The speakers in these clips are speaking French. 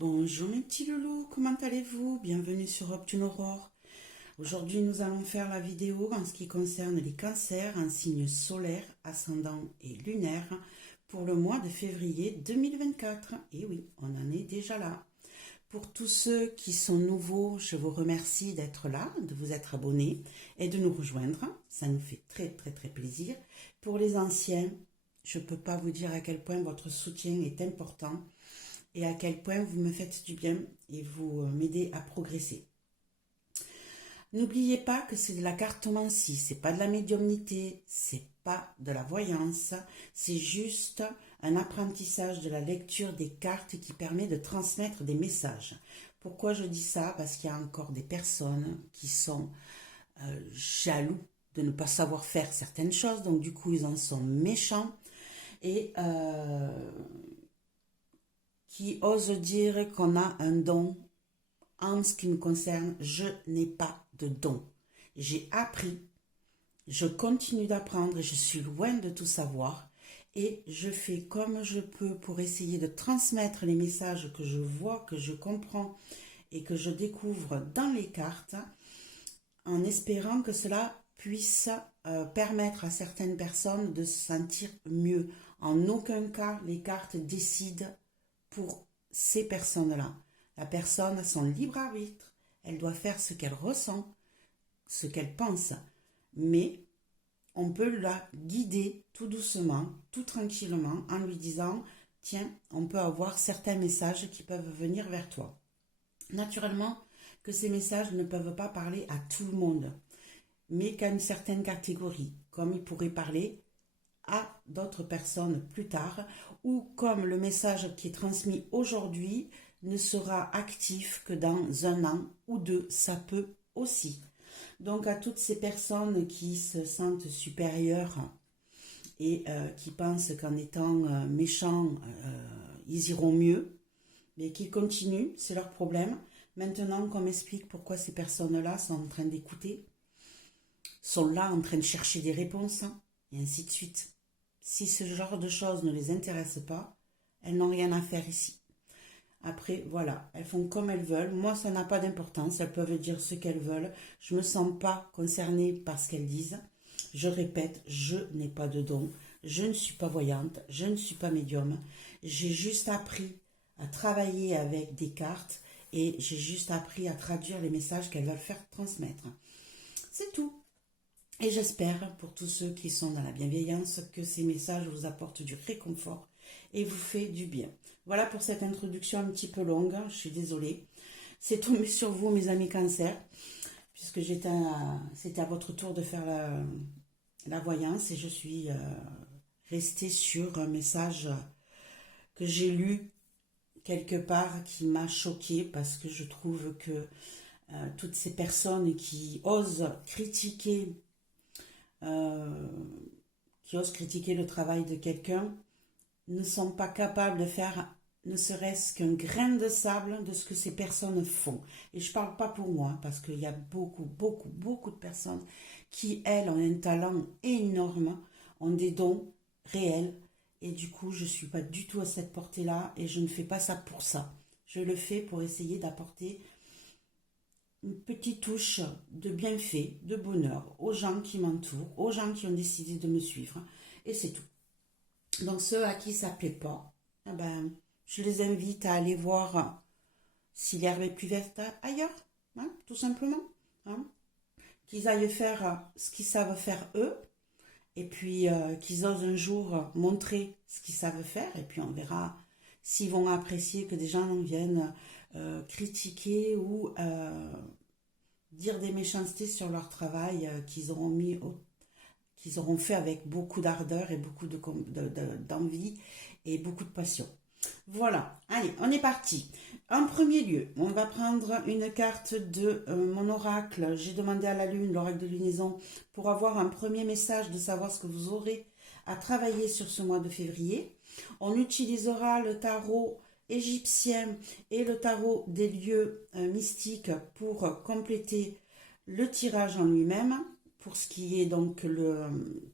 Bonjour mes petits loulous, comment allez-vous? Bienvenue sur Optune Aurore. Aujourd'hui nous allons faire la vidéo en ce qui concerne les cancers en signe solaire, ascendant et lunaire pour le mois de février 2024. Et oui, on en est déjà là. Pour tous ceux qui sont nouveaux, je vous remercie d'être là, de vous être abonnés et de nous rejoindre. Ça nous fait très très très plaisir. Pour les anciens, je ne peux pas vous dire à quel point votre soutien est important et à quel point vous me faites du bien et vous m'aidez à progresser. N'oubliez pas que c'est de la cartomancie, c'est pas de la médiumnité, c'est pas de la voyance, c'est juste un apprentissage de la lecture des cartes qui permet de transmettre des messages. Pourquoi je dis ça? Parce qu'il y a encore des personnes qui sont jaloux de ne pas savoir faire certaines choses, donc du coup ils en sont méchants et qui osent dire qu'on a un don. En ce qui me concerne, je n'ai pas de don. J'ai appris, je continue d'apprendre, je suis loin de tout savoir et je fais comme je peux pour essayer de transmettre les messages que je vois, que je comprends et que je découvre dans les cartes en espérant que cela puisse permettre à certaines personnes de se sentir mieux. En aucun cas, les cartes décident pour ces personnes-là. La personne a son libre arbitre, elle doit faire ce qu'elle ressent, ce qu'elle pense, mais on peut la guider tout doucement, tout tranquillement, en lui disant « Tiens, on peut avoir certains messages qui peuvent venir vers toi. » Naturellement que ces messages ne peuvent pas parler à tout le monde, mais qu'à une certaine catégorie, comme ils pourraient parler à d'autres personnes plus tard, ou comme le message qui est transmis aujourd'hui ne sera actif que dans 1 an ou 2, ça peut aussi. Donc à toutes ces personnes qui se sentent supérieures et qui pensent qu'en étant méchants, ils iront mieux, mais qu'ils continuent, c'est leur problème. Maintenant qu'on m'explique pourquoi ces personnes-là sont en train d'écouter, sont là en train de chercher des réponses, et ainsi de suite. Si ce genre de choses ne les intéresse pas, elles n'ont rien à faire ici. Après, voilà, elles font comme elles veulent. Moi, ça n'a pas d'importance. Elles peuvent dire ce qu'elles veulent. Je ne me sens pas concernée par ce qu'elles disent. Je répète, je n'ai pas de don. Je ne suis pas voyante. Je ne suis pas médium. J'ai juste appris à travailler avec des cartes et j'ai juste appris à traduire les messages qu'elles veulent faire transmettre. C'est tout. Et j'espère, pour tous ceux qui sont dans la bienveillance, que ces messages vous apportent du réconfort et vous fait du bien. Voilà pour cette introduction un petit peu longue, je suis désolée. C'est tombé sur vous, mes amis cancer, puisque c'était à votre tour de faire la voyance et je suis restée sur un message que j'ai lu quelque part qui m'a choquée parce que je trouve que toutes ces personnes qui osent critiquer le travail de quelqu'un ne sont pas capables de faire ne serait-ce qu'un grain de sable de ce que ces personnes font. Et je ne parle pas pour moi, parce qu'il y a beaucoup de personnes qui, elles, ont un talent énorme, ont des dons réels, et du coup, je ne suis pas du tout à cette portée-là, et je ne fais pas ça pour ça. Je le fais pour essayer d'apporter une petite touche de bienfait, de bonheur aux gens qui m'entourent, aux gens qui ont décidé de me suivre, et c'est tout. Donc ceux à qui ça ne plaît pas, eh ben, je les invite à aller voir si l'herbe est plus verte ailleurs, hein, tout simplement. Hein. Qu'ils aillent faire ce qu'ils savent faire eux, et puis qu'ils osent un jour montrer ce qu'ils savent faire, et puis on verra s'ils vont apprécier que des gens viennent critiquer ou dire des méchancetés sur leur travail qu'ils auront fait avec beaucoup d'ardeur et beaucoup d'envie et beaucoup de passion. Voilà, allez, on est parti. En premier lieu, on va prendre une carte de mon oracle. J'ai demandé à la lune, l'oracle de lunaison, pour avoir un premier message de savoir ce que vous aurez à travailler sur ce mois de février. On utilisera le tarot égyptien et le tarot des lieux mystiques pour compléter le tirage en lui-même, pour ce qui est donc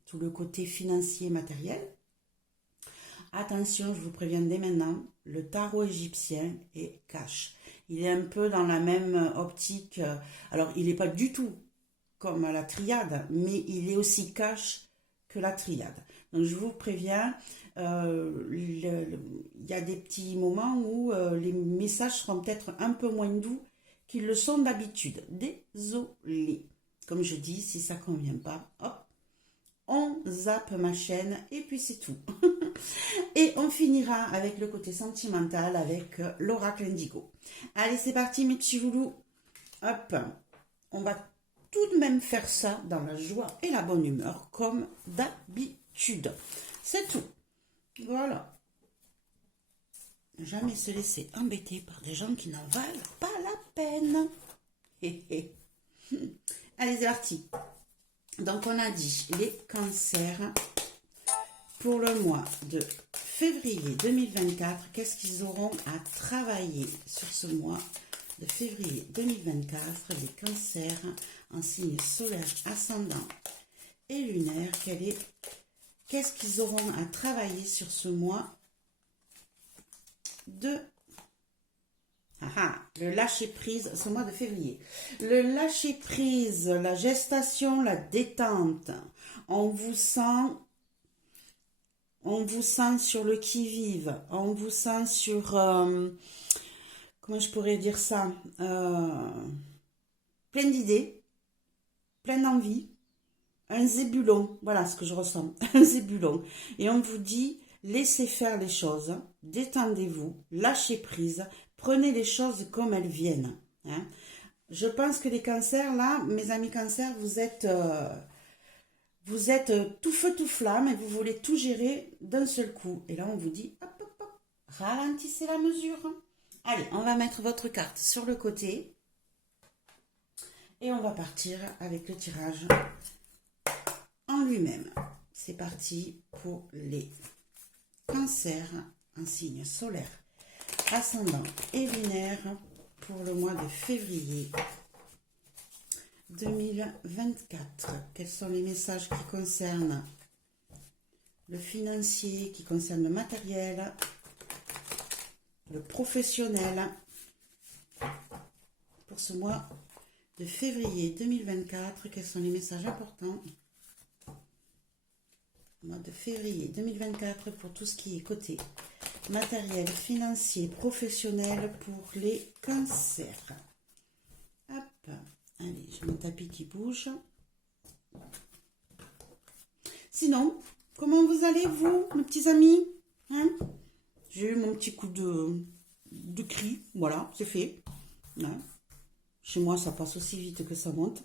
tout le côté financier matériel. Attention, je vous préviens dès maintenant, le tarot égyptien est cash. Il est un peu dans la même optique. Alors, il n'est pas du tout comme la triade, mais il est aussi cash que la triade. Donc, je vous préviens, il y a des petits moments où les messages seront peut-être un peu moins doux qu'ils le sont d'habitude. Désolée. Comme je dis, si ça ne convient pas, hop, on zappe ma chaîne et puis c'est tout. Et on finira avec le côté sentimental avec l'oracle indigo. Allez, c'est parti mes petits loulous. Hop, on va tout de même faire ça dans la joie et la bonne humeur comme d'habitude. C'est tout. Voilà. Jamais se laisser embêter par des gens qui n'en valent pas la peine. Allez, c'est parti. Donc, on a dit les cancers pour le mois de février 2024. Qu'est-ce qu'ils auront à travailler sur ce mois de février 2024? Les cancers en signe solaire, ascendant et lunaire. Qu'est-ce qu'ils auront à travailler sur ce mois de... le lâcher-prise, ce mois de février. Le lâcher-prise, la gestation, la détente. On vous sent sur le qui-vive. On vous sent sur... comment je pourrais dire ça? Plein d'idées, plein d'envie. Un zébulon, voilà ce que je ressens. Un zébulon. Et on vous dit, laissez faire les choses. Détendez-vous, lâchez prise. Prenez les choses comme elles viennent. Hein. Je pense que les cancers, là, mes amis cancers, vous êtes tout feu, tout flamme et vous voulez tout gérer d'un seul coup. Et là, on vous dit, hop, hop, hop, ralentissez la mesure. Allez, on va mettre votre carte sur le côté. Et on va partir avec le tirage en lui-même. C'est parti pour les cancers en signe solaire, ascendant et lunaire pour le mois de février 2024. Quels sont les messages qui concernent le financier, qui concernent le matériel, le professionnel pour ce mois de février 2024? Quels sont les messages importants? Mois de février 2024 pour tout ce qui est côté matériel, financier, professionnel pour les cancers. Hop, allez, j'ai mon tapis qui bouge. Sinon, comment vous allez, vous, mes petits amis, hein? J'ai eu mon petit coup de cri, voilà, c'est fait. Hein? Chez moi, ça passe aussi vite que ça monte.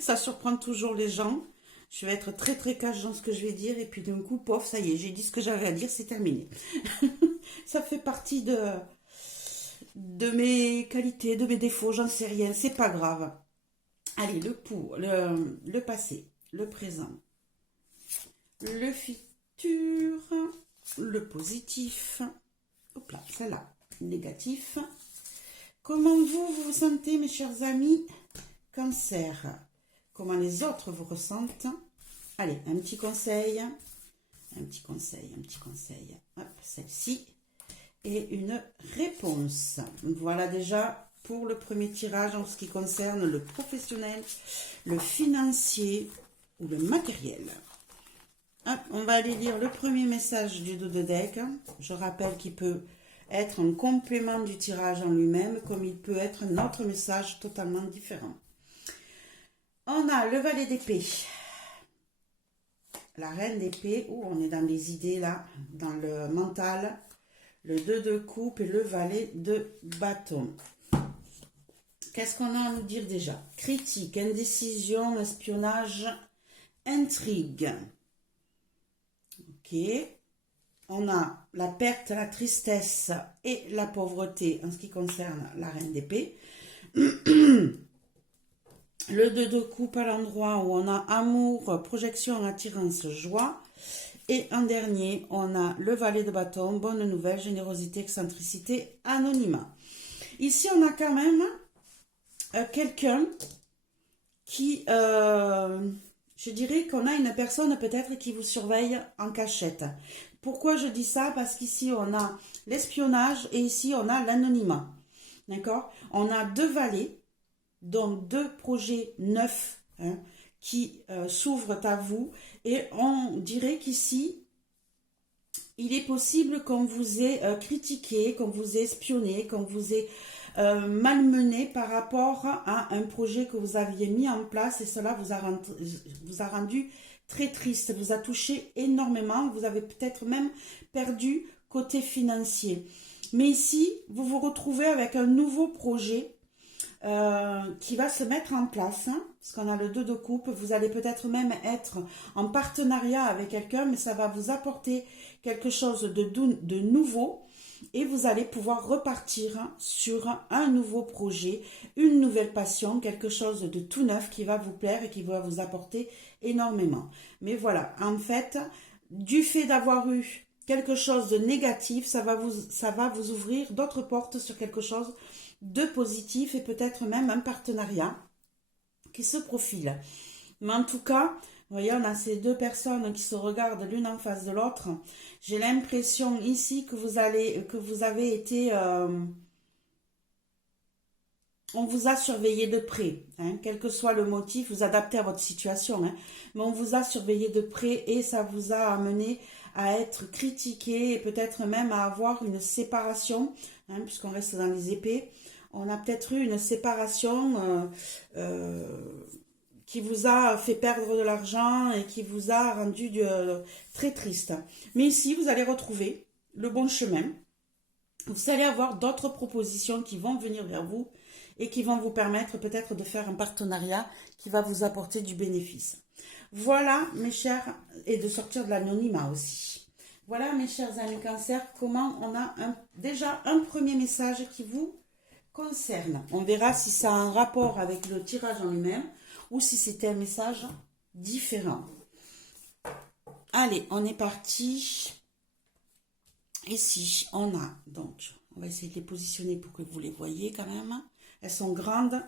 Ça surprend toujours les gens. Je vais être très très cash dans ce que je vais dire et puis d'un coup, pof, ça y est, j'ai dit ce que j'avais à dire, c'est terminé. Ça fait partie de mes qualités, de mes défauts, j'en sais rien, c'est pas grave. Allez, le passé, le présent, le futur, le positif, hop là, celle-là, négatif. Comment vous vous sentez, mes chers amis Cancer. Comment les autres vous ressentent? Allez, un petit conseil. Hop, celle-ci. Et une réponse. Voilà déjà pour le premier tirage en ce qui concerne le professionnel, le financier ou le matériel. Hop, on va aller lire le premier message du dos de deck. Je rappelle qu'il peut être un complément du tirage en lui-même, comme il peut être un autre message totalement différent. On a le valet d'épée, la reine d'épée, on est dans les idées là, dans le mental, le 2 de coupe et le valet de bâton. Qu'est-ce qu'on a à nous dire déjà? Critique, indécision, espionnage, intrigue. Ok. On a la perte, la tristesse et la pauvreté en ce qui concerne la reine d'épée. Le 2 de coupe à l'endroit où on a amour, projection, attirance, joie. Et en dernier, on a le valet de bâton, bonne nouvelle, générosité, excentricité, anonymat. Ici, on a quand même quelqu'un qui, je dirais qu'on a une personne peut-être qui vous surveille en cachette. Pourquoi je dis ça? Parce qu'ici, on a l'espionnage et ici, on a l'anonymat. D'accord? On a deux valets, donc deux projets neufs hein, qui s'ouvrent à vous. Et on dirait qu'ici, il est possible qu'on vous ait critiqué, qu'on vous ait espionné, qu'on vous ait malmené par rapport à un projet que vous aviez mis en place et cela vous a rendu très triste, vous a touché énormément, vous avez peut-être même perdu côté financier. Mais ici, vous vous retrouvez avec un nouveau projet qui va se mettre en place, hein, parce qu'on a le 2 de coupe, vous allez peut-être même être en partenariat avec quelqu'un, mais ça va vous apporter quelque chose de nouveau et vous allez pouvoir repartir sur un nouveau projet, une nouvelle passion, quelque chose de tout neuf qui va vous plaire et qui va vous apporter énormément. Mais voilà, en fait, du fait d'avoir eu quelque chose de négatif, ça va vous ouvrir d'autres portes sur quelque chose de positif et peut-être même un partenariat qui se profile. Mais en tout cas, vous voyez, on a ces deux personnes qui se regardent l'une en face de l'autre. J'ai l'impression ici que vous avez été... on vous a surveillé de près, hein, quel que soit le motif, vous adaptez à votre situation, hein, mais on vous a surveillé de près et ça vous a amené à être critiqué et peut-être même à avoir une séparation, hein, puisqu'on reste dans les épées. On a peut-être eu une séparation qui vous a fait perdre de l'argent et qui vous a rendu très triste. Mais ici, vous allez retrouver le bon chemin. Vous allez avoir d'autres propositions qui vont venir vers vous et qui vont vous permettre peut-être de faire un partenariat qui va vous apporter du bénéfice. Voilà, mes chers, et de sortir de l'anonymat aussi. Voilà, mes chers amis Cancer, comment on a déjà un premier message qui vous concerne. On verra si ça a un rapport avec le tirage en lui-même ou si c'était un message différent. Allez, on est parti. Ici, on a, donc, on va essayer de les positionner pour que vous les voyez quand même. Elles sont grandes,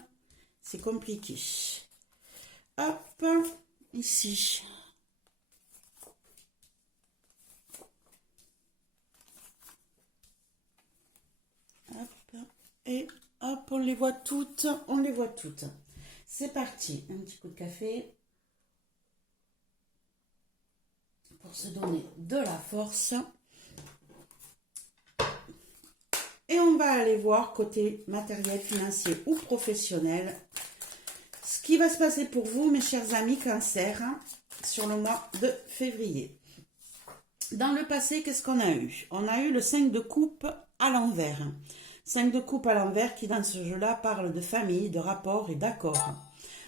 c'est compliqué. Hop, ici. Hop, et hop, on les voit toutes, C'est parti, un petit coup de café pour se donner de la force. Et on va aller voir côté matériel, financier ou professionnel ce qui va se passer pour vous, mes chers amis Cancer, sur le mois de février. Dans le passé, qu'est-ce qu'on a eu? On a eu le 5 de coupe à l'envers. 5 de coupe à l'envers qui, dans ce jeu-là, parle de famille, de rapport et d'accord.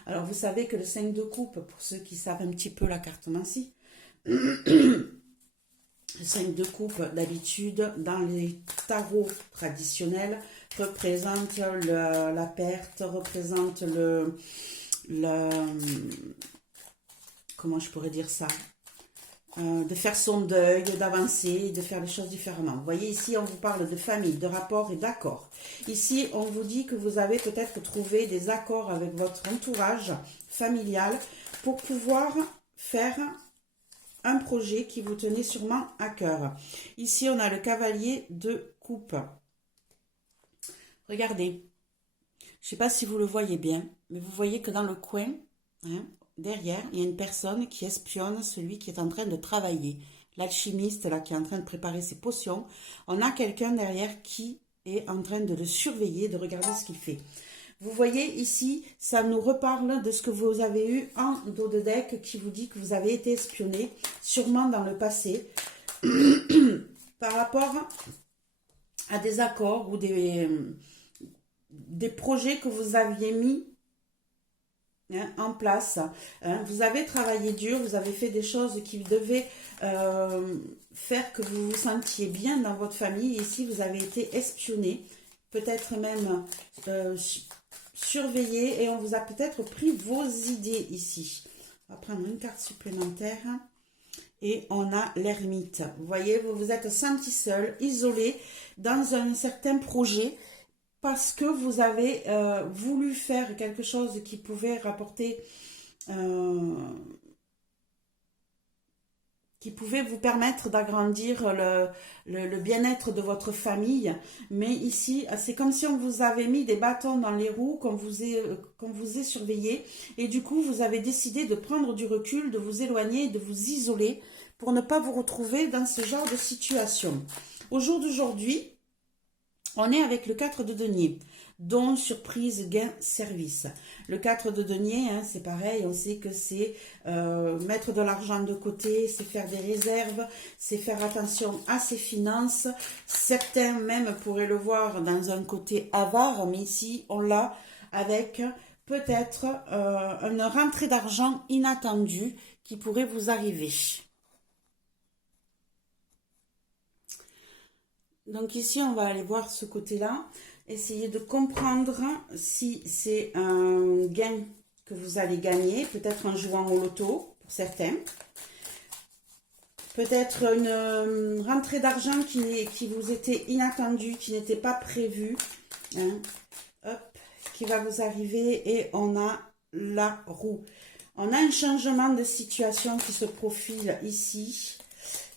Alors, vous savez que le 5 de coupe, pour ceux qui savent un petit peu la cartomancie, le 5 de coupe, d'habitude, dans les tarots traditionnels, représente la perte, représente comment je pourrais dire ça, de faire son deuil, d'avancer, de faire les choses différemment. Vous voyez, ici, on vous parle de famille, de rapport et d'accord. Ici, on vous dit que vous avez peut-être trouvé des accords avec votre entourage familial pour pouvoir faire un projet qui vous tenait sûrement à cœur. Ici, on a le cavalier de coupe. Regardez. Je ne sais pas si vous le voyez bien, mais vous voyez que dans le coin, hein, derrière, il y a une personne qui espionne celui qui est en train de travailler. L'alchimiste, là, qui est en train de préparer ses potions. On a quelqu'un derrière qui est en train de le surveiller, de regarder ce qu'il fait. Vous voyez ici, ça nous reparle de ce que vous avez eu en dos de deck qui vous dit que vous avez été espionné, sûrement dans le passé, par rapport à des accords ou des projets que vous aviez mis en place. Vous avez travaillé dur, vous avez fait des choses qui devaient faire que vous vous sentiez bien dans votre famille. Ici, vous avez été espionné, peut-être même surveillé, et on vous a peut-être pris vos idées ici. On va prendre une carte supplémentaire. Et on a l'ermite. Vous voyez, vous vous êtes senti seul, isolé, dans un certain projet, parce que vous avez voulu faire quelque chose qui pouvait rapporter qui pouvait vous permettre d'agrandir le bien-être de votre famille. Mais ici, c'est comme si on vous avait mis des bâtons dans les roues, qu'on vous ait surveillé. Et du coup, vous avez décidé de prendre du recul, de vous éloigner, de vous isoler pour ne pas vous retrouver dans ce genre de situation. Au jour d'aujourd'hui, on est avec le 4 de denier, don, surprise, gain, service. Le 4 de denier, hein, c'est pareil, on sait que c'est mettre de l'argent de côté, c'est faire des réserves, c'est faire attention à ses finances. Certains même pourraient le voir dans un côté avare, mais ici, on l'a avec peut-être une rentrée d'argent inattendue qui pourrait vous arriver. Donc ici, on va aller voir ce côté-là, essayer de comprendre si c'est un gain que vous allez gagner, peut-être en jouant au loto pour certains, peut-être une rentrée d'argent qui vous était inattendue, qui n'était pas prévue, hein, hop, qui va vous arriver et on a la roue. On a un changement de situation qui se profile ici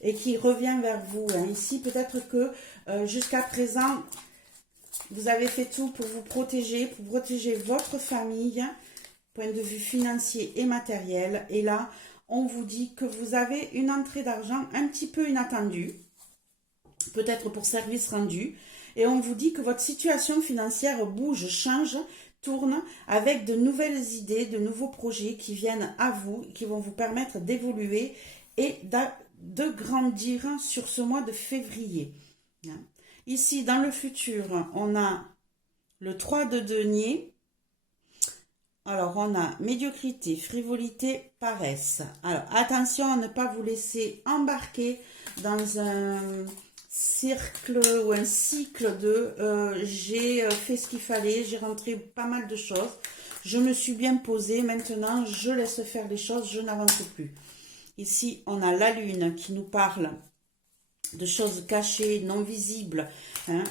et qui revient vers vous. Hein. Ici, peut-être que jusqu'à présent, vous avez fait tout pour protéger votre famille, point de vue financier et matériel. Et là, on vous dit que vous avez une entrée d'argent un petit peu inattendue, peut-être pour service rendu. Et on vous dit que votre situation financière bouge, change, tourne avec de nouvelles idées, de nouveaux projets qui viennent à vous, qui vont vous permettre d'évoluer et de grandir sur ce mois de février. Ici, dans le futur, on a le 3 de denier. Alors, on a médiocrité, frivolité, paresse. Alors, attention à ne pas vous laisser embarquer dans un cercle ou un cycle de j'ai fait ce qu'il fallait, j'ai rentré pas mal de choses, je me suis bien posée, maintenant je laisse faire les choses, je n'avance plus. Ici, on a la lune qui nous parle de choses cachées, non visibles. Hein.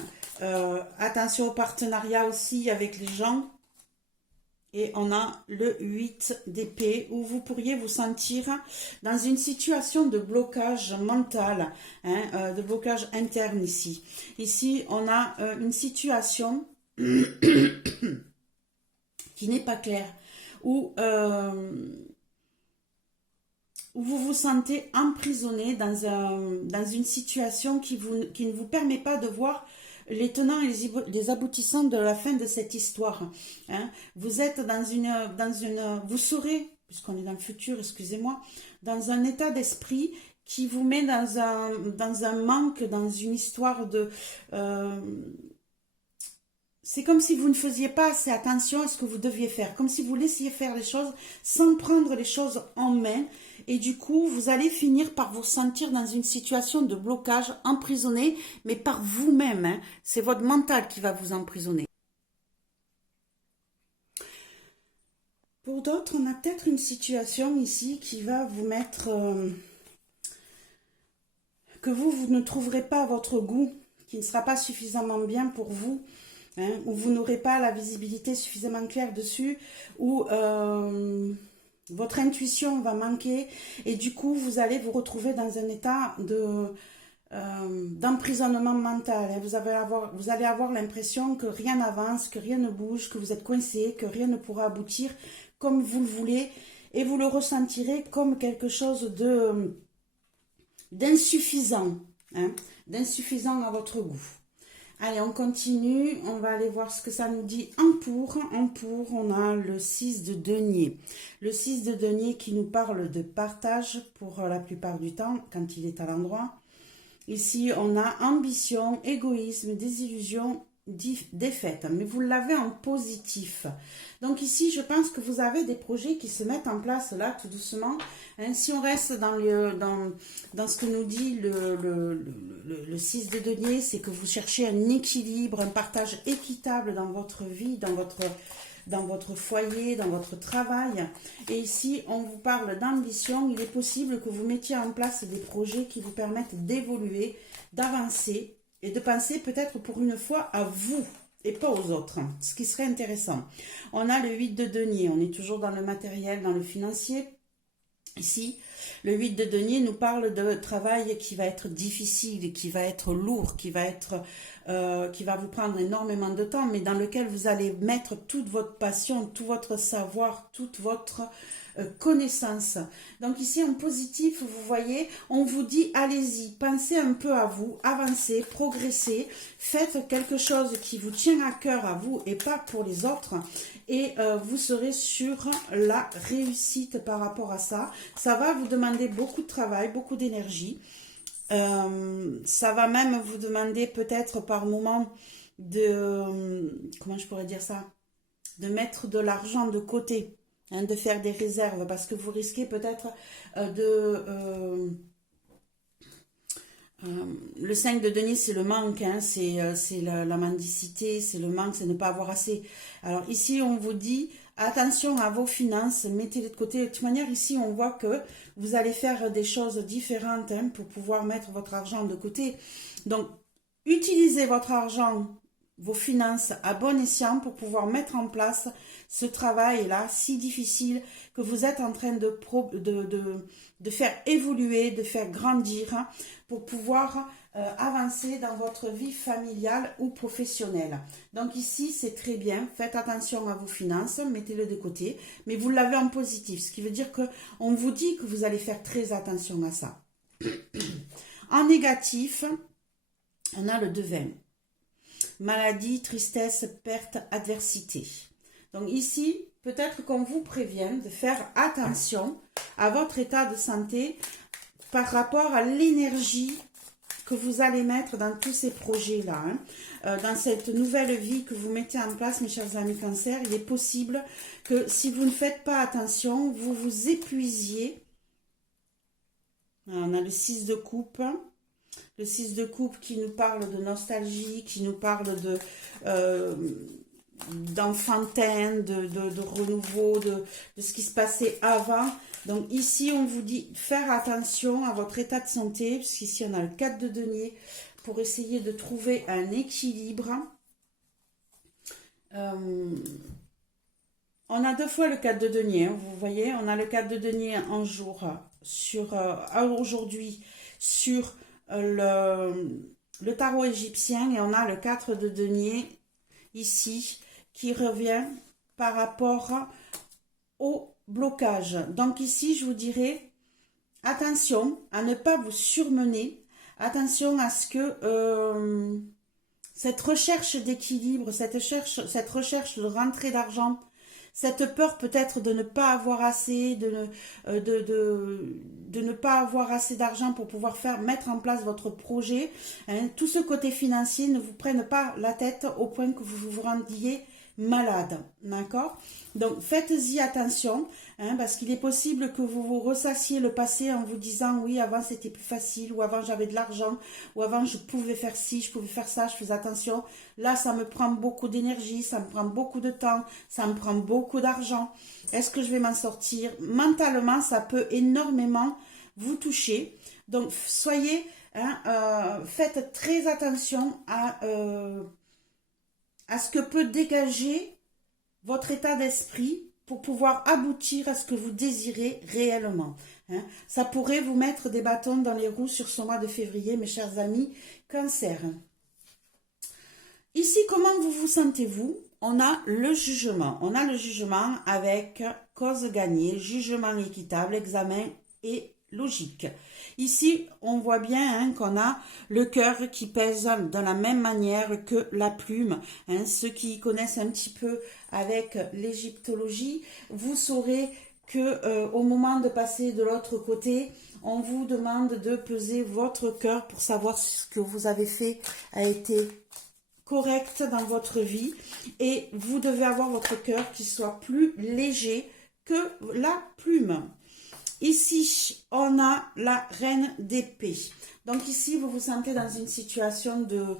Attention au partenariat aussi avec les gens. Et on a le 8 d'épée où vous pourriez vous sentir dans une situation de blocage mental, hein, de blocage interne ici. Ici, on a une situation qui n'est pas claire, où vous vous sentez emprisonné dans une situation qui ne vous permet pas de voir les tenants et les aboutissants de la fin de cette histoire. Hein. Vous êtes vous serez, puisqu'on est dans le futur, excusez-moi, dans un état d'esprit qui vous met dans un manque, dans une histoire de... c'est comme si vous ne faisiez pas assez attention à ce que vous deviez faire, comme si vous laissiez faire les choses sans prendre les choses en main. Et du coup, vous allez finir par vous sentir dans une situation de blocage, emprisonné, mais par vous-même. Hein. C'est votre mental qui va vous emprisonner. Pour d'autres, on a peut-être une situation ici qui va vous mettre... que vous ne trouverez pas à votre goût, qui ne sera pas suffisamment bien pour vous. Hein, où vous n'aurez pas la visibilité suffisamment claire dessus, où votre intuition va manquer et du coup vous allez vous retrouver dans un état d'emprisonnement mental. Hein. Vous allez avoir l'impression que rien n'avance, que rien ne bouge, que vous êtes coincé, que rien ne pourra aboutir comme vous le voulez et vous le ressentirez comme quelque chose d'insuffisant, hein, d'insuffisant à votre goût. Allez, on continue, on va aller voir ce que ça nous dit en pour. En pour, on a le 6 de denier. Le 6 de denier qui nous parle de partage pour la plupart du temps, quand il est à l'endroit. Ici, on a ambition, égoïsme, désillusion, défaite. Mais vous l'avez en positif. Donc ici, je pense que vous avez des projets qui se mettent en place là, tout doucement. Hein, si on reste dans ce que nous dit le 6 de denier, c'est que vous cherchez un équilibre, un partage équitable dans votre vie, dans votre foyer, dans votre travail. Et ici, on vous parle d'ambition. Il est possible que vous mettiez en place des projets qui vous permettent d'évoluer, d'avancer et de penser peut-être pour une fois à vous et pas aux autres, ce qui serait intéressant. On a le 8 de denier, on est toujours dans le matériel, dans le financier. Ici, Le 8 de denier nous parle de travail qui va être difficile, qui va être lourd, qui va vous prendre énormément de temps, mais dans lequel vous allez mettre toute votre passion, tout votre savoir, toute votre connaissance. Donc ici en positif, vous voyez, on vous dit allez-y, pensez un peu à vous, avancez, progressez, faites quelque chose qui vous tient à cœur à vous et pas pour les autres, et vous serez sur la réussite par rapport à ça. Ça va vous demander beaucoup de travail, beaucoup d'énergie. Ça va même vous demander peut-être par moment comment je pourrais dire ça, de mettre de l'argent de côté, hein, de faire des réserves, parce que vous risquez peut-être le 5 de denier, c'est le manque, hein, c'est la mendicité, c'est le manque, c'est ne pas avoir assez. Alors ici, on vous dit, attention à vos finances, mettez-les de côté. De toute manière, ici, on voit que vous allez faire des choses différentes, hein, pour pouvoir mettre votre argent de côté. Donc, utilisez votre argent, vos finances à bon escient pour pouvoir mettre en place ce travail-là si difficile que vous êtes en train de faire évoluer, de faire grandir, hein, pour pouvoir avancer dans votre vie familiale ou professionnelle. Donc ici, c'est très bien. Faites attention à vos finances, mettez-le de côté, mais vous l'avez en positif, ce qui veut dire que on vous dit que vous allez faire très attention à ça. En négatif, on a le devin. Maladie, tristesse, perte, adversité. Donc ici, peut-être qu'on vous prévient de faire attention à votre état de santé par rapport à l'énergie que vous allez mettre dans tous ces projets-là, hein. Dans cette nouvelle vie que vous mettez en place, mes chers amis Cancer, il est possible que si vous ne faites pas attention, vous vous épuisiez. On a le 6 de coupe. Le 6 de coupe qui nous parle de nostalgie, qui nous parle d'enfantin, de renouveau, de ce qui se passait avant. Donc ici, on vous dit faire attention à votre état de santé, puisqu'ici, on a le 4 de denier, pour essayer de trouver un équilibre. On a deux fois le 4 de denier, hein, vous voyez, on a le 4 de denier en jour, aujourd'hui, sur le tarot égyptien, et on a le 4 de denier ici qui revient par rapport au blocage. Donc ici, je vous dirais attention à ne pas vous surmener, attention à ce que cette recherche d'équilibre, cette recherche de rentrée d'argent, cette peur peut-être de ne pas avoir assez, de ne pas avoir assez d'argent pour pouvoir mettre en place votre projet, hein, tout ce côté financier ne vous prenne pas la tête au point que vous vous rendiez malade, d'accord? Donc faites-y attention, hein, parce qu'il est possible que vous vous ressassiez le passé en vous disant oui, avant c'était plus facile, ou avant j'avais de l'argent, ou avant je pouvais faire ci, je pouvais faire ça, je faisais attention. Là, ça me prend beaucoup d'énergie, ça me prend beaucoup de temps, ça me prend beaucoup d'argent. Est-ce que je vais m'en sortir? Mentalement, ça peut énormément vous toucher. Donc soyez, hein, faites très attention à ce que peut dégager votre état d'esprit pour pouvoir aboutir à ce que vous désirez réellement, hein. Ça pourrait vous mettre des bâtons dans les roues sur ce mois de février, mes chers amis Cancer. Ici, comment vous sentez-vous? On a le jugement. On a le jugement avec cause gagnée, jugement équitable, examen et logique. Ici, on voit bien, hein, qu'on a le cœur qui pèse de la même manière que la plume, hein. Ceux qui connaissent un petit peu avec l'égyptologie, vous saurez que au moment de passer de l'autre côté, on vous demande de peser votre cœur pour savoir si ce que vous avez fait a été correct dans votre vie, et vous devez avoir votre cœur qui soit plus léger que la plume. Ici, on a la reine d'épée. Donc ici, vous vous sentez dans une situation de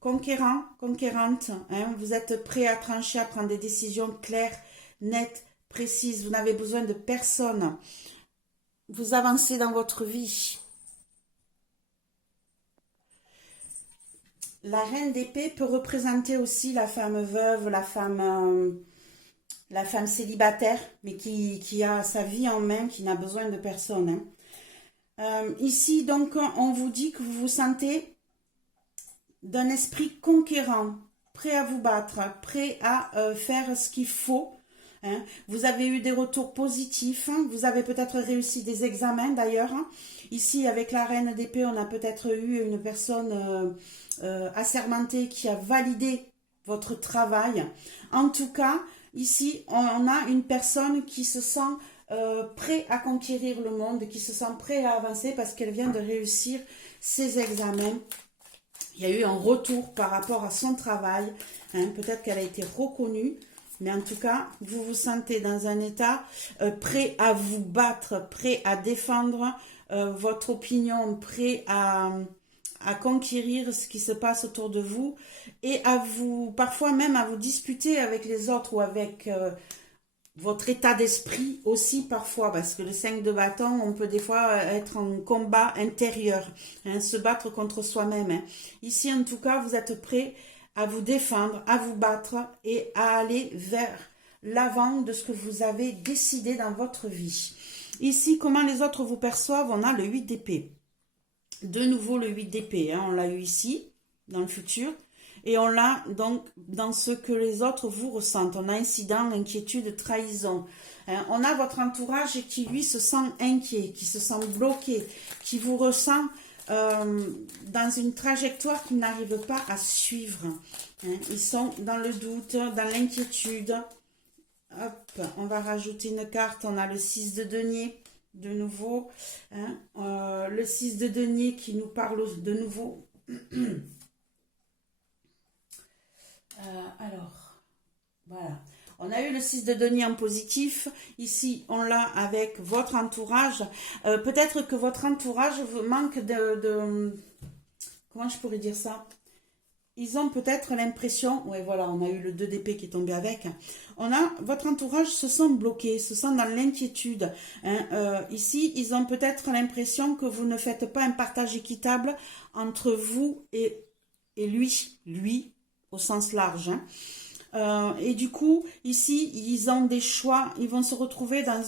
conquérant, conquérante, hein. Vous êtes prêt à trancher, à prendre des décisions claires, nettes, précises. Vous n'avez besoin de personne. Vous avancez dans votre vie. La reine d'épée peut représenter aussi la femme veuve, la femme la femme célibataire, mais qui a sa vie en main, qui n'a besoin de personne. Hein. Ici, donc, on vous dit que vous vous sentez d'un esprit conquérant, prêt à vous battre, prêt à faire ce qu'il faut. Hein. Vous avez eu des retours positifs, hein. Vous avez peut-être réussi des examens d'ailleurs. Hein. Ici, avec la reine d'épée, on a peut-être eu une personne assermentée qui a validé votre travail. En tout cas, ici, on a une personne qui se sent prêt à conquérir le monde, qui se sent prêt à avancer parce qu'elle vient de réussir ses examens. Il y a eu un retour par rapport à son travail. Hein. Peut-être qu'elle a été reconnue. Mais en tout cas, vous vous sentez dans un état prêt à vous battre, prêt à défendre votre opinion, prêt à conquérir ce qui se passe autour de vous et à vous, parfois même à vous disputer avec les autres ou avec votre état d'esprit aussi parfois, parce que le 5 de bâton, on peut des fois être en combat intérieur, hein, se battre contre soi-même. Hein. Ici, en tout cas, vous êtes prêt à vous défendre, à vous battre et à aller vers l'avant de ce que vous avez décidé dans votre vie. Ici, comment les autres vous perçoivent, on a le 8 d'épée. De nouveau le 8 d'épée, hein, on l'a eu ici, dans le futur. Et on l'a donc dans ce que les autres vous ressentent. On a incident, inquiétude, trahison. Hein, on a votre entourage qui, lui, se sent inquiet, qui se sent bloqué, qui vous ressent dans une trajectoire qu'ils n'arrivent pas à suivre. Hein, ils sont dans le doute, dans l'inquiétude. Hop, on va rajouter une carte. On a le 6 de denier, de nouveau. Hein, le 6 de denier qui nous parle de nouveau... alors, voilà. On a eu le 6 de denier en positif. Ici, on l'a avec votre entourage. Peut-être que votre entourage vous manque de... Comment je pourrais dire ça? Ils ont peut-être l'impression... Oui, voilà, on a eu le 2 d'épée qui est tombé avec. Votre entourage se sent bloqué, se sent dans l'inquiétude. Hein. Ici, ils ont peut-être l'impression que vous ne faites pas un partage équitable entre vous et lui, au sens large. Hein. Et du coup, ici, ils ont des choix, ils vont se retrouver dans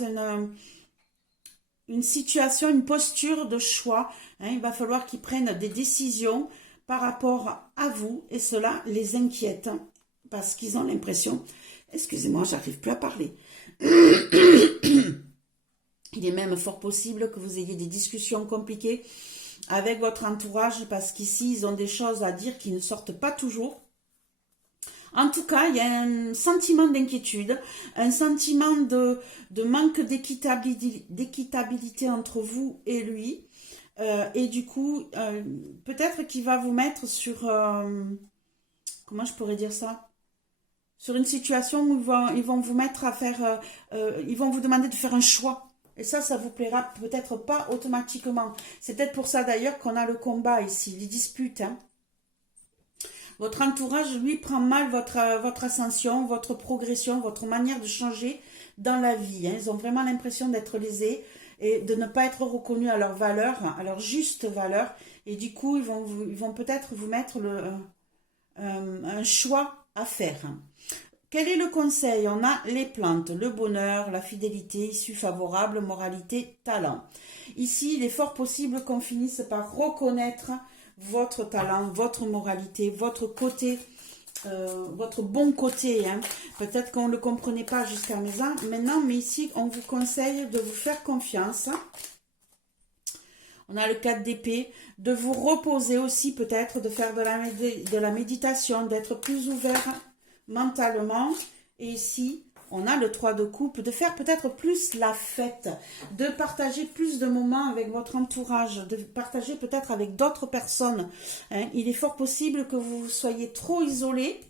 une situation, une posture de choix. Hein. Il va falloir qu'ils prennent des décisions par rapport à vous et cela les inquiète parce qu'ils ont l'impression, excusez-moi, j'arrive plus à parler. Il est même fort possible que vous ayez des discussions compliquées avec votre entourage parce qu'ici, ils ont des choses à dire qui ne sortent pas toujours. En tout cas, il y a un sentiment d'inquiétude, un sentiment de manque d'équitabilité entre vous et lui. Et du coup, peut-être qu'il va vous mettre sur... comment je pourrais dire ça? Sur une situation où ils vont vous mettre à faire... ils vont vous demander de faire un choix. Et ça vous plaira peut-être pas automatiquement. C'est peut-être pour ça d'ailleurs qu'on a le combat ici, les disputes, hein. Votre entourage, lui, prend mal votre ascension, votre progression, votre manière de changer dans la vie. Hein. Ils ont vraiment l'impression d'être lésés et de ne pas être reconnus à leur valeur, à leur juste valeur. Et du coup, ils vont peut-être vous mettre un choix à faire. Quel est le conseil? On a les plantes, le bonheur, la fidélité, issue favorable, moralité, talent. Ici, il est fort possible qu'on finisse par reconnaître votre talent, votre moralité, votre côté, votre bon côté. Hein. Peut-être qu'on ne le comprenait pas jusqu'à maintenant, mais ici, on vous conseille de vous faire confiance. On a le 4 d'épée, de vous reposer aussi peut-être, de faire de la méditation, d'être plus ouvert mentalement. Et ici, on a le 3 de coupe, de faire peut-être plus la fête, de partager plus de moments avec votre entourage, de partager peut-être avec d'autres personnes. Hein. Il est fort possible que vous soyez trop isolé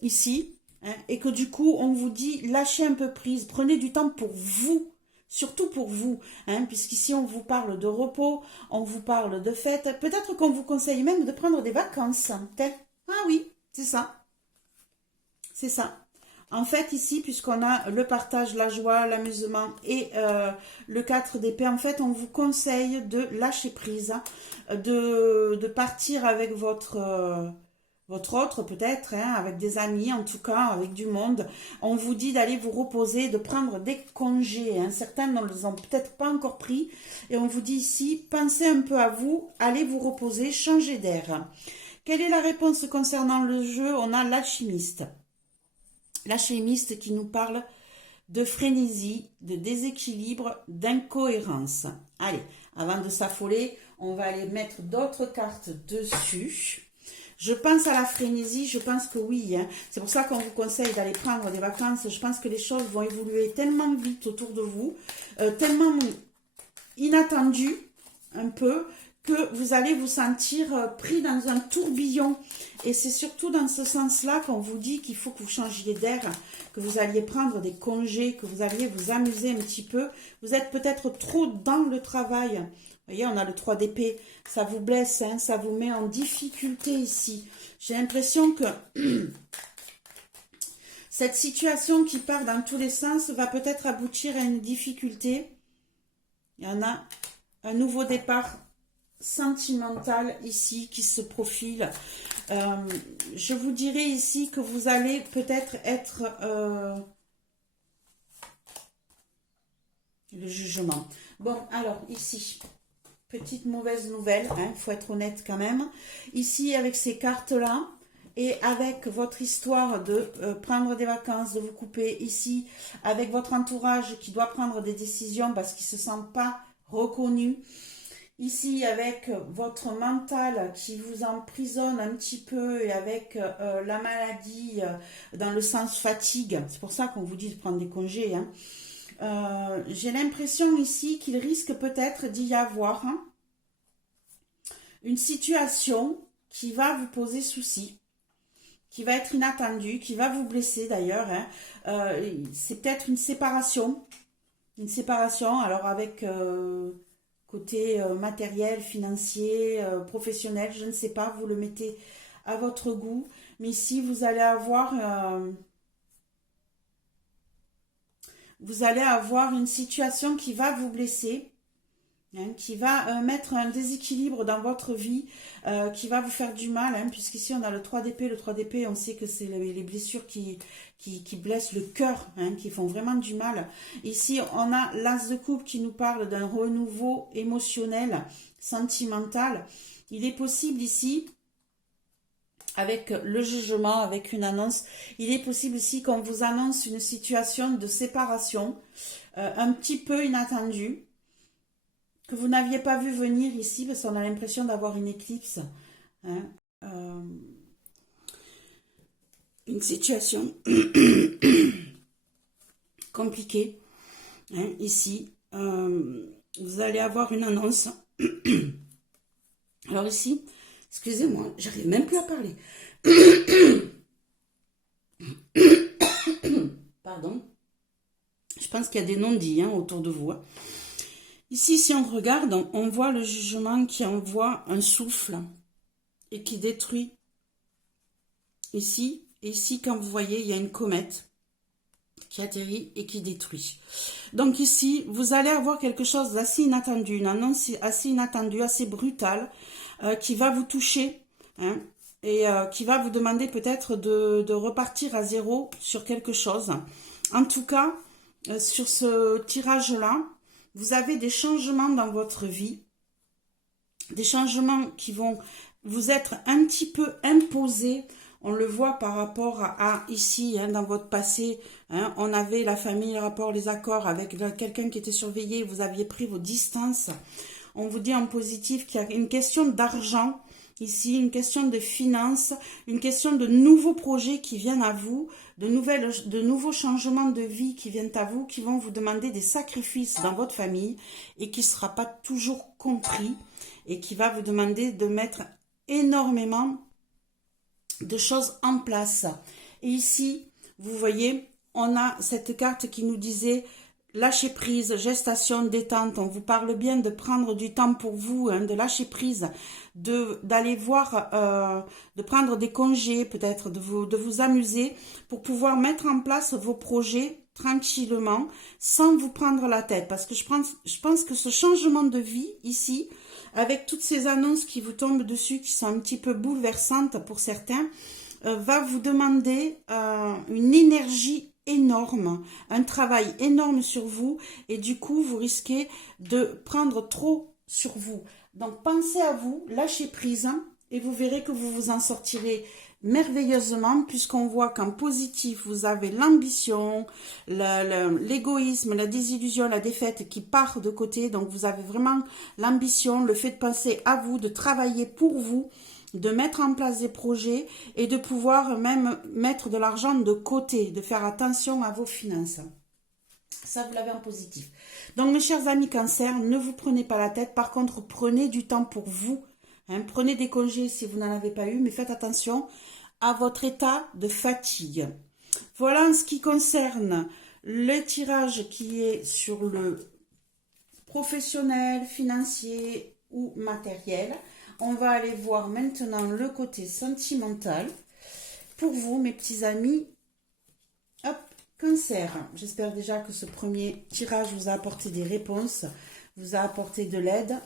ici, hein, et que du coup, on vous dit, lâchez un peu prise, prenez du temps pour vous, surtout pour vous, hein, puisqu'ici, on vous parle de repos, on vous parle de fête. Peut-être qu'on vous conseille même de prendre des vacances. Hein. Ah oui, c'est ça. C'est ça. En fait, ici, puisqu'on a le partage, la joie, l'amusement et le 4 d'épée, en fait, on vous conseille de lâcher prise, hein, de partir avec votre votre autre peut-être, hein, avec des amis, en tout cas, avec du monde. On vous dit d'aller vous reposer, de prendre des congés. Hein. Certains ne les ont peut-être pas encore pris. Et on vous dit ici, pensez un peu à vous, allez vous reposer, changez d'air. Quelle est la réponse concernant le jeu? On a l'alchimiste. L'alchimiste qui nous parle de frénésie, de déséquilibre, d'incohérence. Allez, avant de s'affoler, on va aller mettre d'autres cartes dessus. Je pense à la frénésie, je pense que oui. Hein. C'est pour ça qu'on vous conseille d'aller prendre des vacances. Je pense que les choses vont évoluer tellement vite autour de vous, tellement inattendues un peu, que vous allez vous sentir pris dans un tourbillon. Et c'est surtout dans ce sens-là qu'on vous dit qu'il faut que vous changiez d'air, que vous alliez prendre des congés, que vous alliez vous amuser un petit peu. Vous êtes peut-être trop dans le travail. Vous voyez, on a le 3 d'épée, ça vous blesse, hein, ça vous met en difficulté ici. J'ai l'impression que cette situation qui part dans tous les sens va peut-être aboutir à une difficulté. Il y en a un nouveau départ sentimental ici qui se profile. Je vous dirais ici que vous allez peut-être être le jugement. Bon, alors ici... Petite mauvaise nouvelle, il faut être honnête quand même. Ici, avec ces cartes-là, et avec votre histoire de prendre des vacances, de vous couper, ici, avec votre entourage qui doit prendre des décisions parce qu'il ne se sent pas reconnu. Ici, avec votre mental qui vous emprisonne un petit peu et avec la maladie dans le sens fatigue. C'est pour ça qu'on vous dit de prendre des congés, hein. J'ai l'impression ici qu'il risque peut-être d'y avoir une situation qui va vous poser souci, qui va être inattendue, qui va vous blesser d'ailleurs. Hein. C'est peut-être une séparation, alors avec côté matériel, financier, professionnel, je ne sais pas, vous le mettez à votre goût. Mais ici, vous allez avoir... vous allez avoir une situation qui va vous blesser, hein, qui va mettre un déséquilibre dans votre vie, qui va vous faire du mal, hein, puisqu'ici on a le 3 d'épée. Le 3 d'épée, on sait que c'est les blessures qui blessent le cœur, hein, qui font vraiment du mal. Ici, on a l'As de coupe qui nous parle d'un renouveau émotionnel, sentimental. Il est possible ici... avec le jugement, avec une annonce, il est possible ici qu'on vous annonce une situation de séparation un petit peu inattendue, que vous n'aviez pas vu venir ici, parce qu'on a l'impression d'avoir une éclipse. Hein, une situation compliquée. Hein, ici, vous allez avoir une annonce. Alors ici... Excusez-moi, j'arrive même plus à parler. Pardon. Je pense qu'il y a des non-dits autour de vous. Ici, si on regarde, on voit le jugement qui envoie un souffle et qui détruit. Ici, quand vous voyez, il y a une comète qui atterrit et qui détruit. Donc ici, vous allez avoir quelque chose d'assez inattendu, une annonce assez inattendue, assez brutale, qui va vous toucher, hein, et qui va vous demander peut-être de repartir à zéro sur quelque chose. En tout cas, sur ce tirage-là, vous avez des changements dans votre vie, des changements qui vont vous être un petit peu imposés. On le voit par rapport à ici, hein, dans votre passé, hein, on avait la famille, les rapports, les accords avec quelqu'un qui était surveillé, vous aviez pris vos distances. On vous dit en positif qu'il y a une question d'argent ici, une question de finances, une question de nouveaux projets qui viennent à vous, de nouveaux changements de vie qui viennent à vous, qui vont vous demander des sacrifices dans votre famille et qui ne sera pas toujours compris et qui va vous demander de mettre énormément de choses en place. Et ici, vous voyez, on a cette carte qui nous disait lâcher prise, gestation, détente. On vous parle bien de prendre du temps pour vous, hein, de lâcher prise, d'aller voir, de prendre des congés, peut-être de vous amuser pour pouvoir mettre en place vos projets tranquillement, sans vous prendre la tête. Parce que je pense que ce changement de vie ici avec toutes ces annonces qui vous tombent dessus, qui sont un petit peu bouleversantes pour certains, va vous demander une énergie énorme, un travail énorme sur vous, et du coup, vous risquez de prendre trop sur vous. Donc, pensez à vous, lâchez prise, hein, et vous verrez que vous vous en sortirez merveilleusement, puisqu'on voit qu'en positif, vous avez l'ambition, l'égoïsme, la désillusion, la défaite qui part de côté. Donc, vous avez vraiment l'ambition, le fait de penser à vous, de travailler pour vous, de mettre en place des projets et de pouvoir même mettre de l'argent de côté, de faire attention à vos finances. Ça, vous l'avez en positif. Donc, mes chers amis Cancer, ne vous prenez pas la tête. Par contre, prenez du temps pour vous. Hein, prenez des congés si vous n'en avez pas eu, mais faites attention à votre état de fatigue. Voilà en ce qui concerne le tirage qui est sur le professionnel, financier ou matériel. On va aller voir maintenant le côté sentimental. Pour vous, mes petits amis, hop, Cancer. J'espère déjà que ce premier tirage vous a apporté des réponses, vous a apporté de l'aide,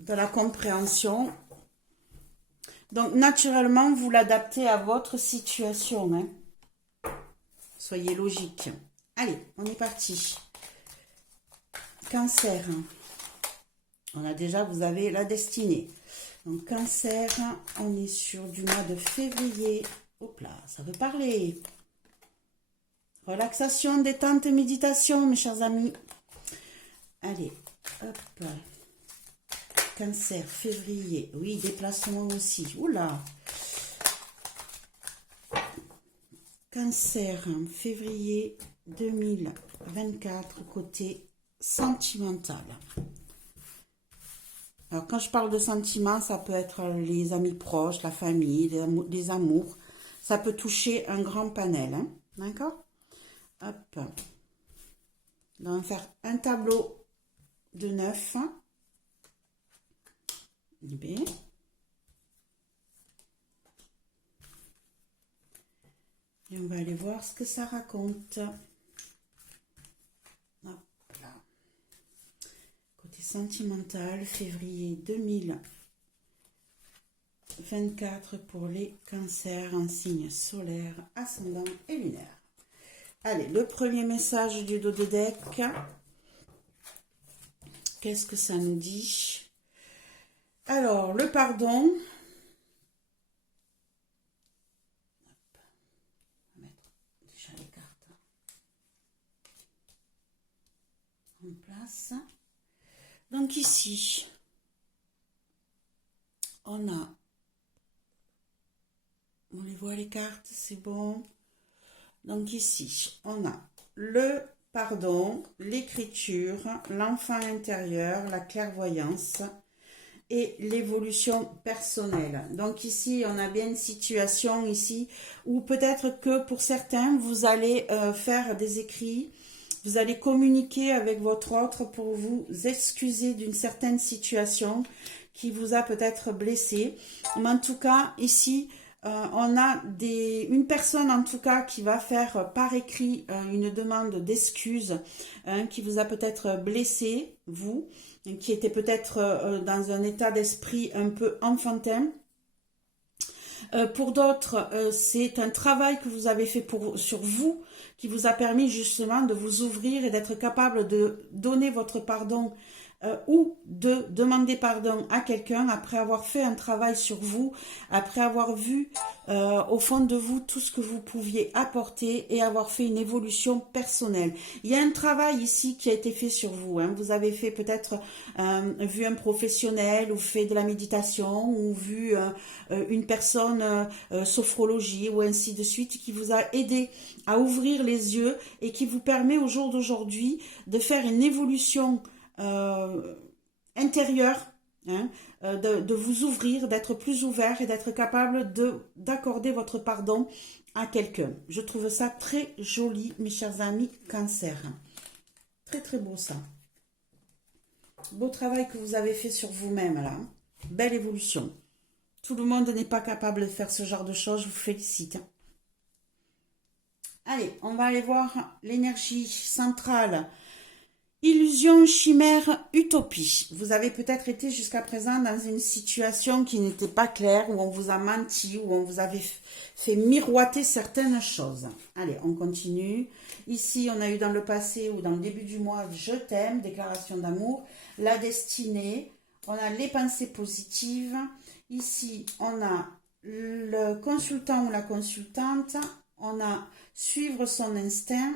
de la compréhension. Donc, naturellement, vous l'adaptez à votre situation. Hein. Soyez logique. Allez, on est parti. Cancer. On a déjà, vous avez la destinée. Donc, Cancer, on est sur du mois de février. Hop là, ça veut parler. Relaxation, détente, méditation, mes chers amis. Allez, hop. Cancer, février. Oui, déplacement aussi. Oula. Cancer, février 2024, côté sentimental. Alors, quand je parle de sentiments, ça peut être les amis proches, la famille, les amours. Ça peut toucher un grand panel. Hein? D'accord? Hop. On va faire un tableau de 9. B. Et on va aller voir ce que ça raconte. Hop là. Côté sentimental, février 2024 pour les cancers en signe solaire, ascendant et lunaire. Allez, le premier message du dos de deck. Qu'est-ce que ça nous dit? Alors, le pardon. On va mettre déjà les cartes en place. Donc ici, on les voit les cartes, c'est bon. Donc ici, on a le pardon, l'écriture, l'enfant intérieur, la clairvoyance et l'évolution personnelle. Donc ici, on a bien une situation ici où peut-être que pour certains, vous allez faire des écrits, vous allez communiquer avec votre autre pour vous excuser d'une certaine situation qui vous a peut-être blessé. Mais en tout cas, ici, on a une personne en tout cas qui va faire par écrit une demande d'excuses qui vous a peut-être blessé, vous, qui était peut-être dans un état d'esprit un peu enfantin. Pour d'autres, c'est un travail que vous avez fait sur vous qui vous a permis justement de vous ouvrir et d'être capable de donner votre pardon ou de demander pardon à quelqu'un après avoir fait un travail sur vous, après avoir vu au fond de vous tout ce que vous pouviez apporter et avoir fait une évolution personnelle. Il y a un travail ici qui a été fait sur vous. Hein. Vous avez fait peut-être vu un professionnel ou fait de la méditation ou vu une personne sophrologie ou ainsi de suite qui vous a aidé à ouvrir les yeux et qui vous permet au jour d'aujourd'hui de faire une évolution intérieur, hein, de vous ouvrir, d'être plus ouvert et d'être capable d'accorder votre pardon à quelqu'un. Je trouve ça très joli, mes chers amis Cancer. Très très beau ça. Beau travail que vous avez fait sur vous-même là. Belle évolution. Tout le monde n'est pas capable de faire ce genre de choses, je vous félicite. Allez, on va aller voir l'énergie centrale Illusion, chimère, utopie. Vous avez peut-être été jusqu'à présent dans une situation qui n'était pas claire, où on vous a menti, où on vous avait fait miroiter certaines choses. Allez, on continue. Ici, on a eu dans le passé ou dans le début du mois, je t'aime, déclaration d'amour, la destinée, on a les pensées positives. Ici, on a le consultant ou la consultante, on a suivre son instinct.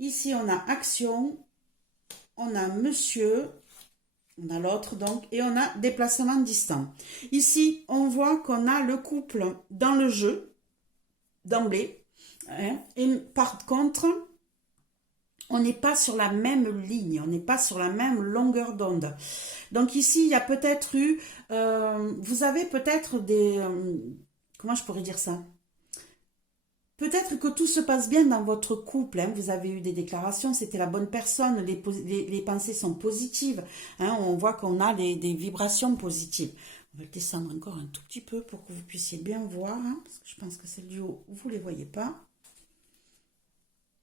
Ici, on a action, on a monsieur, on a l'autre donc, et on a déplacement distant. Ici, on voit qu'on a le couple dans le jeu, d'emblée, hein, et par contre, on n'est pas sur la même ligne, on n'est pas sur la même longueur d'onde. Donc ici, il y a peut-être eu, vous avez peut-être des, comment je pourrais dire ça? Peut-être que tout se passe bien dans votre couple, hein. Vous avez eu des déclarations, c'était la bonne personne, les pensées sont positives, hein. On voit qu'on a des vibrations positives. On va le descendre encore un tout petit peu pour que vous puissiez bien voir, hein, parce que je pense que c'est du haut, vous ne les voyez pas.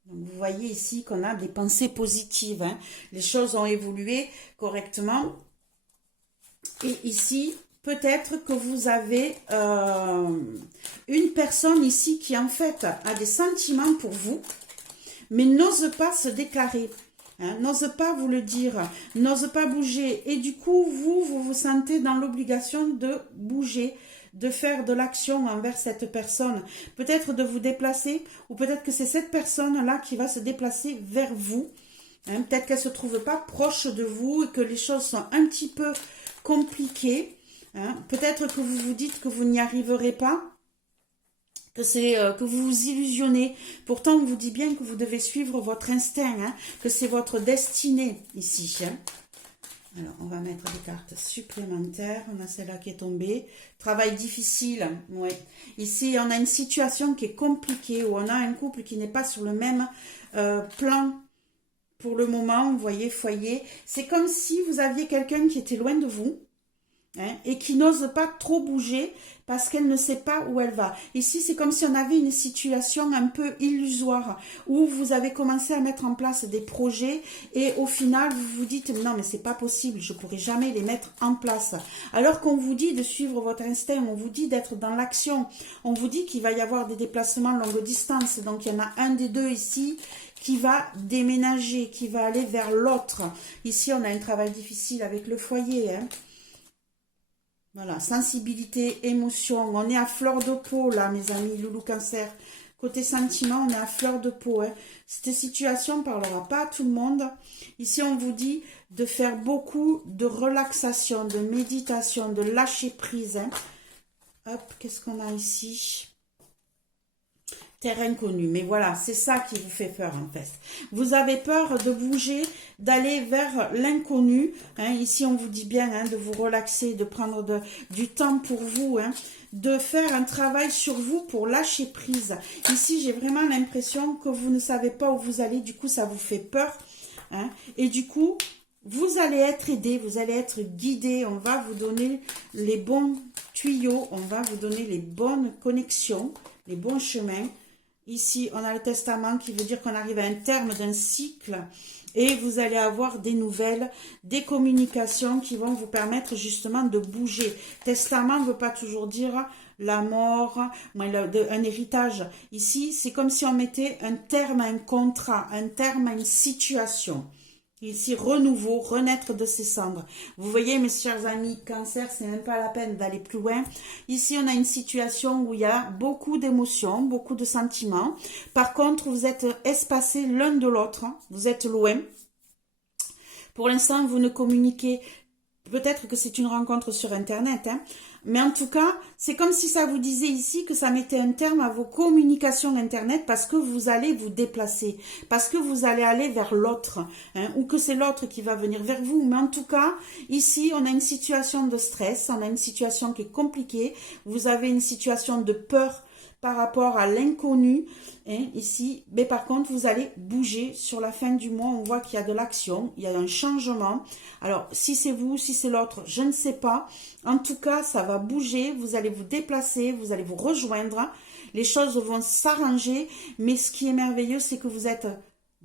Donc vous voyez ici qu'on a des pensées positives, hein. Les choses ont évolué correctement. Et ici, peut-être que vous avez une personne ici qui en fait a des sentiments pour vous, mais n'ose pas se déclarer, hein, n'ose pas vous le dire, n'ose pas bouger. Et du coup, vous vous sentez dans l'obligation de bouger, de faire de l'action envers cette personne. Peut-être de vous déplacer, ou peut-être que c'est cette personne-là qui va se déplacer vers vous. Hein, peut-être qu'elle ne se trouve pas proche de vous et que les choses sont un petit peu compliquées. Hein, peut-être que vous vous dites que vous n'y arriverez pas, que c'est que vous vous illusionnez. Pourtant, on vous dit bien que vous devez suivre votre instinct, hein, que c'est votre destinée ici. Hein. Alors, on va mettre des cartes supplémentaires. On a celle-là qui est tombée. Travail difficile. Ouais. Ici, on a une situation qui est compliquée, où on a un couple qui n'est pas sur le même plan pour le moment. Vous voyez, foyer. C'est comme si vous aviez quelqu'un qui était loin de vous. Hein, et qui n'ose pas trop bouger parce qu'elle ne sait pas où elle va. Ici, c'est comme si on avait une situation un peu illusoire où vous avez commencé à mettre en place des projets et au final, vous vous dites « Non, mais c'est pas possible, je pourrai jamais les mettre en place. » Alors qu'on vous dit de suivre votre instinct, on vous dit d'être dans l'action, on vous dit qu'il va y avoir des déplacements longue distance. Donc, il y en a un des deux ici qui va déménager, qui va aller vers l'autre. Ici, on a un travail difficile avec le foyer, hein. Voilà, sensibilité, émotion. On est à fleur de peau, là, mes amis, Loulou Cancer. Côté sentiment, on est à fleur de peau. Hein. Cette situation ne parlera pas à tout le monde. Ici, on vous dit de faire beaucoup de relaxation, de méditation, de lâcher prise. Hein. Hop, qu'est-ce qu'on a ici ? Terre inconnue. Mais voilà, c'est ça qui vous fait peur en fait. Vous avez peur de bouger, d'aller vers l'inconnu. Hein. Ici, on vous dit bien hein, de vous relaxer, de prendre du temps pour vous, hein, de faire un travail sur vous pour lâcher prise. Ici, j'ai vraiment l'impression que vous ne savez pas où vous allez. Du coup, ça vous fait peur. Hein. Et du coup, vous allez être aidé, vous allez être guidé. On va vous donner les bons tuyaux, on va vous donner les bonnes connexions, les bons chemins. Ici, on a le testament qui veut dire qu'on arrive à un terme d'un cycle et vous allez avoir des nouvelles, des communications qui vont vous permettre justement de bouger. Testament ne veut pas toujours dire la mort, un héritage. Ici, c'est comme si on mettait un terme à un contrat, un terme à une situation. Ici, renouveau, renaître de ses cendres. Vous voyez, mes chers amis, cancer, c'est même pas la peine d'aller plus loin. Ici, on a une situation où il y a beaucoup d'émotions, beaucoup de sentiments. Par contre, vous êtes espacés l'un de l'autre. Vous êtes loin. Pour l'instant, vous ne communiquez. Peut-être que c'est une rencontre sur Internet, hein. Mais en tout cas, c'est comme si ça vous disait ici que ça mettait un terme à vos communications Internet parce que vous allez vous déplacer, parce que vous allez aller vers l'autre, hein, ou que c'est l'autre qui va venir vers vous. Mais en tout cas, ici, on a une situation de stress, on a une situation qui est compliquée, vous avez une situation de peur par rapport à l'inconnu, hein, ici, mais par contre, vous allez bouger sur la fin du mois, on voit qu'il y a de l'action, il y a un changement. Alors, si c'est vous, si c'est l'autre, je ne sais pas. En tout cas, ça va bouger, vous allez vous déplacer, vous allez vous rejoindre, les choses vont s'arranger, mais ce qui est merveilleux, c'est que vous êtes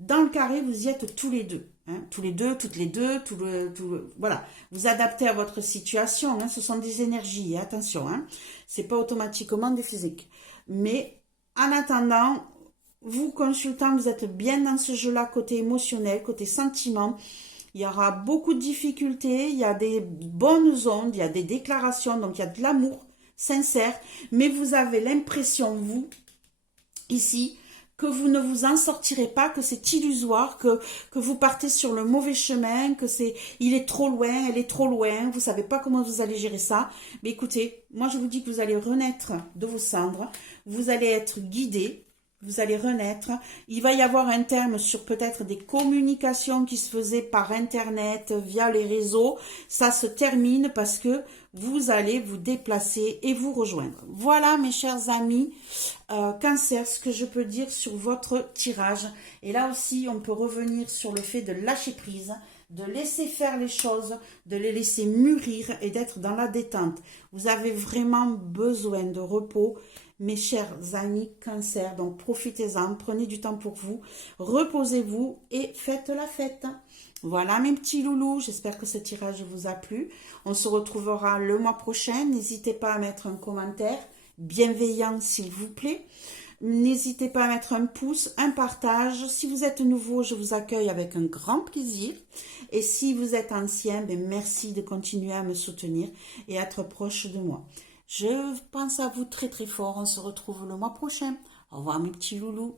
dans le carré, vous y êtes tous les deux. Hein, tous les deux, toutes les deux, voilà. Vous adaptez à votre situation. Hein, ce sont des énergies, attention. Hein, c'est pas automatiquement des physiques. Mais en attendant, vous consultant, vous êtes bien dans ce jeu-là, côté émotionnel, côté sentiment. Il y aura beaucoup de difficultés, il y a des bonnes ondes, il y a des déclarations, donc il y a de l'amour sincère, mais vous avez l'impression, vous, ici, que vous ne vous en sortirez pas, que c'est illusoire, que vous partez sur le mauvais chemin, il est trop loin, elle est trop loin, vous savez pas comment vous allez gérer ça. Mais écoutez, moi je vous dis que vous allez renaître de vos cendres, vous allez être guidé, vous allez renaître. Il va y avoir un terme sur peut-être des communications qui se faisaient par Internet, via les réseaux. Ça se termine parce que vous allez vous déplacer et vous rejoindre. Voilà, mes chers amis, Cancer, ce que je peux dire sur votre tirage. Et là aussi, on peut revenir sur le fait de lâcher prise, de laisser faire les choses, de les laisser mûrir et d'être dans la détente. Vous avez vraiment besoin de repos, mes chers amis Cancer, donc profitez-en, prenez du temps pour vous, reposez-vous et faites la fête. Voilà mes petits loulous, j'espère que ce tirage vous a plu. On se retrouvera le mois prochain, n'hésitez pas à mettre un commentaire bienveillant s'il vous plaît. N'hésitez pas à mettre un pouce, un partage. Si vous êtes nouveau, je vous accueille avec un grand plaisir. Et si vous êtes ancien, ben merci de continuer à me soutenir et être proche de moi. Je pense à vous très très fort. On se retrouve le mois prochain. Au revoir mes petits loulous.